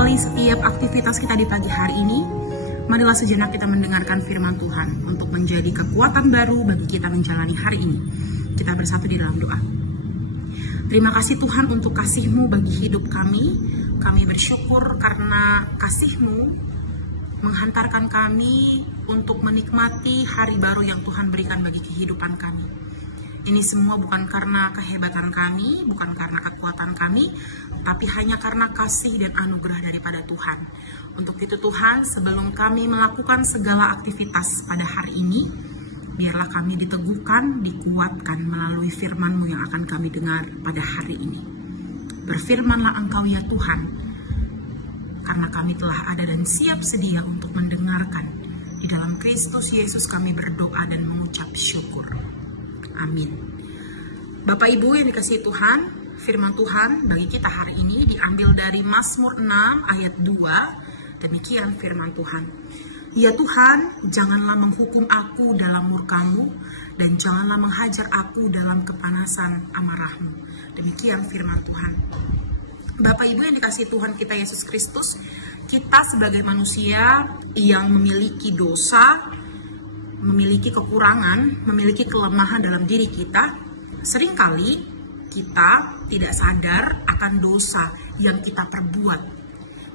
mengawali setiap aktivitas kita di pagi hari ini, marilah sejenak kita mendengarkan firman Tuhan untuk menjadi kekuatan baru bagi kita menjalani hari ini. Kita bersatu di dalam doa. Terima kasih Tuhan untuk kasih-Mu bagi hidup kami. Kami bersyukur karena kasih-Mu menghantarkan kami untuk menikmati hari baru yang Tuhan berikan bagi kehidupan kami. Ini semua bukan karena kehebatan kami, bukan karena kekuatan kami, tapi hanya karena kasih dan anugerah daripada Tuhan. Untuk itu Tuhan, sebelum kami melakukan segala aktivitas pada hari ini, biarlah kami diteguhkan, dikuatkan melalui firman-Mu yang akan kami dengar pada hari ini. Berfirmanlah Engkau ya Tuhan, karena kami telah ada dan siap sedia untuk mendengarkan. Di dalam Kristus Yesus kami berdoa dan mengucap syukur. Amin. Bapak Ibu yang dikasihi Tuhan, firman Tuhan bagi kita hari ini diambil dari Mazmur 6 ayat 2. Demikian firman Tuhan. Ya Tuhan, janganlah menghukum aku dalam murka-Mu, dan janganlah menghajar aku dalam kepanasan amarah-Mu. Demikian firman Tuhan. Bapak Ibu yang dikasihi Tuhan kita Yesus Kristus, kita sebagai manusia yang memiliki dosa, memiliki kekurangan, memiliki kelemahan dalam diri kita, seringkali kita tidak sadar akan dosa yang kita perbuat.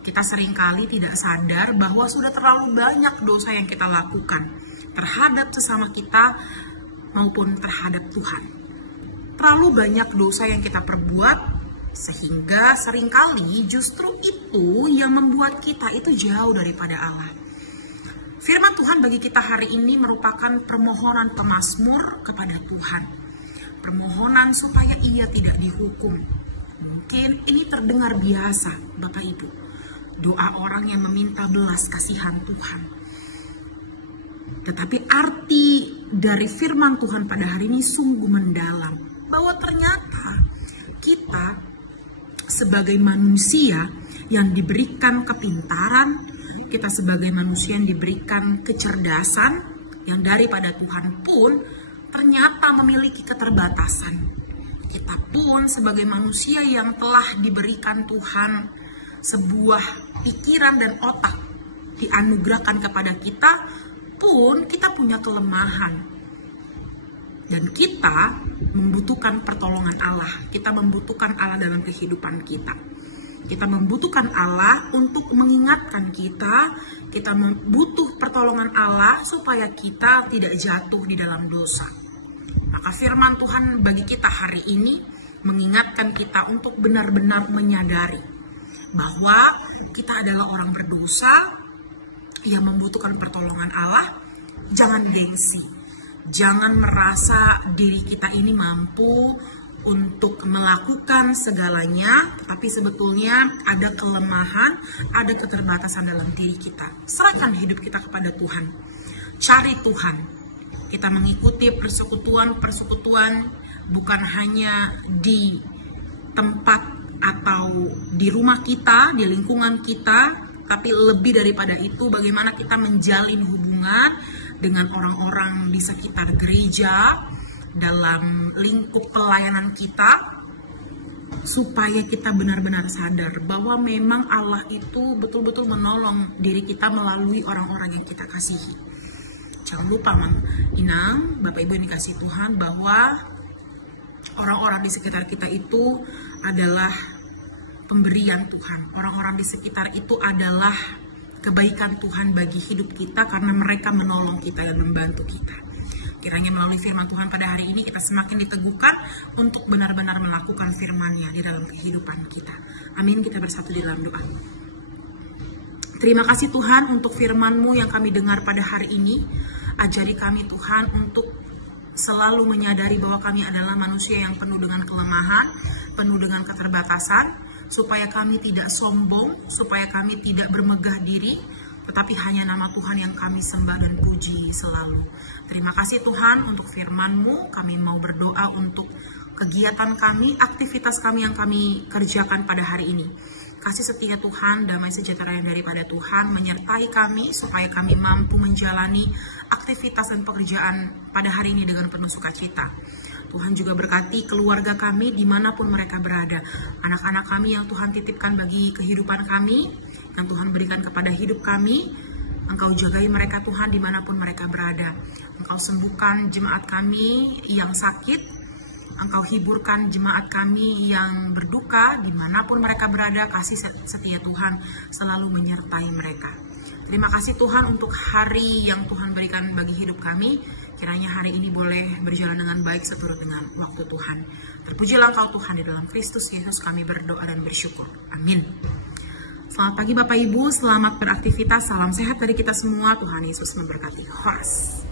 Kita seringkali tidak sadar bahwa sudah terlalu banyak dosa yang kita lakukan terhadap sesama kita maupun terhadap Tuhan. Terlalu banyak dosa yang kita perbuat, sehingga seringkali justru itu yang membuat kita itu jauh daripada Allah. Firman Tuhan bagi kita hari ini merupakan permohonan pemazmur kepada Tuhan. Permohonan supaya ia tidak dihukum. Mungkin ini terdengar biasa, Bapak Ibu. Doa orang yang meminta belas kasihan Tuhan. Tetapi arti dari firman Tuhan pada hari ini sungguh mendalam. Bahwa ternyata kita sebagai manusia yang diberikan kepintaran, kita sebagai manusia yang diberikan kecerdasan yang daripada Tuhan pun ternyata memiliki keterbatasan. Kita pun sebagai manusia yang telah diberikan Tuhan sebuah pikiran dan otak dianugerahkan kepada kita pun kita punya kelemahan. Dan kita membutuhkan pertolongan Allah. Kita membutuhkan Allah dalam kehidupan kita. Kita membutuhkan Allah untuk mengingatkan kita. Kita butuh pertolongan Allah supaya kita tidak jatuh di dalam dosa. Maka firman Tuhan bagi kita hari ini mengingatkan kita untuk benar-benar menyadari bahwa kita adalah orang berdosa yang membutuhkan pertolongan Allah. Jangan gengsi. Jangan merasa diri kita ini mampu untuk melakukan segalanya, tapi sebetulnya ada kelemahan, ada keterbatasan dalam diri kita. Serahkan hidup kita kepada Tuhan. Cari Tuhan. Kita mengikuti persekutuan bukan hanya di tempat atau di rumah kita, di lingkungan kita, tapi lebih daripada itu bagaimana kita menjalin hubungan dengan orang-orang di sekitar gereja, dalam lingkup pelayanan kita, supaya kita benar-benar sadar bahwa memang Allah itu betul-betul menolong diri kita melalui orang-orang yang kita kasihi. Jangan lupa Inang, Bapak Ibu yang dikasihi Tuhan, bahwa orang-orang di sekitar kita itu adalah pemberian Tuhan. Orang-orang di sekitar itu adalah kebaikan Tuhan bagi hidup kita karena mereka menolong kita dan membantu kita. Kiranya melalui firman Tuhan pada hari ini kita semakin diteguhkan untuk benar-benar melakukan firman-Nya di dalam kehidupan kita. Amin, kita bersatu di dalam doa. Terima kasih Tuhan untuk firman-Mu yang kami dengar pada hari ini. Ajari kami Tuhan untuk selalu menyadari bahwa kami adalah manusia yang penuh dengan kelemahan, penuh dengan keterbatasan, supaya kami tidak sombong, supaya kami tidak bermegah diri, tetapi hanya nama Tuhan yang kami sembah dan puji selalu. Terima kasih Tuhan untuk firman-Mu. Kami mau berdoa untuk kegiatan kami, aktivitas kami yang kami kerjakan pada hari ini. Kasih setia Tuhan, damai sejahtera yang daripada Tuhan menyertai kami supaya kami mampu menjalani aktivitas dan pekerjaan pada hari ini dengan penuh sukacita. Tuhan juga berkati keluarga kami dimanapun mereka berada. Anak-anak kami yang Tuhan titipkan bagi kehidupan kami, yang Tuhan berikan kepada hidup kami. Engkau jagai mereka Tuhan dimanapun mereka berada. Engkau sembuhkan jemaat kami yang sakit. Engkau hiburkan jemaat kami yang berduka dimanapun mereka berada. Kasih setia Tuhan selalu menyertai mereka. Terima kasih Tuhan untuk hari yang Tuhan berikan bagi hidup kami. Kiranya hari ini boleh berjalan dengan baik seturut dengan waktu Tuhan. Terpujilah Engkau Tuhan, di dalam Kristus Yesus kami berdoa dan bersyukur. Amin. Selamat pagi Bapak Ibu, selamat beraktivitas, salam sehat dari kita semua. Tuhan Yesus memberkati. Horas.